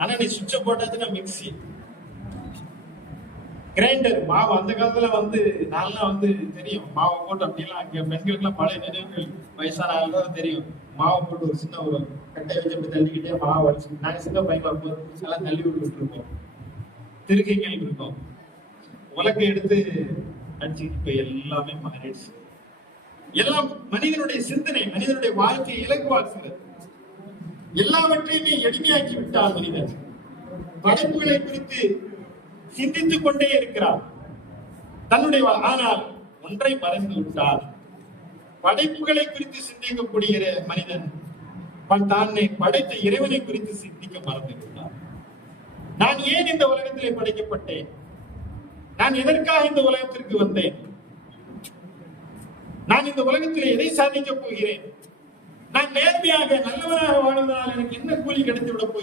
ஆனா நீ சுவிட்ச போட்டாச்சுன்னா mixie grinder மாவு அந்த காலத்துல நான்லாம் தெரியும் மாவை போட்டு அப்படிலாம் அங்க பெண்களுக்கு எல்லாம் பழைய நினைவுகள் வயசான ஆளுதான் தெரியும். மாவை போட்டு ஒரு சின்ன ஒரு கட்டை வச்சு அப்படி தள்ளிக்கிட்டே மாவு அடிச்சு நாங்க சின்ன பையன் எல்லாம் தள்ளி விட்டுட்டு இருக்கோம். திருக்கைகள் இருக்கும் உலக்கை எடுத்து அடிச்சு. இப்ப எல்லாமே மாறிடுச்சு. எல்லாம் மனிதனுடைய சிந்தனை மனிதனுடைய வாழ்க்கையை இலகுவாக்குகிறது. எல்லாவற்றையுமே எளிமையாக்கி விட்டார் மனிதன். படைப்புகளை குறித்து சிந்தித்துக் கொண்டே இருக்கிறார் தன்னுடைய. ஆனால் ஒன்றை மறந்து விட்டார். படைப்புகளை குறித்து சிந்திக்கக்கூடிய மனிதன் தன்னை படைத்த இறைவனை குறித்து சிந்திக்க மறந்து விட்டார். நான் ஏன் இந்த உலகத்திலே படைக்கப்பட்டேன்? நான் எதற்காக இந்த உலகத்திற்கு வந்தேன்? நான் இந்த உலகத்திலே எதை சாதிக்கப் போகிறேன்? நான் நேர்மையாக நல்லவனாக வாழ்வதனால் எனக்கு என்ன கூலி கிடைத்து விட போகிறேன்?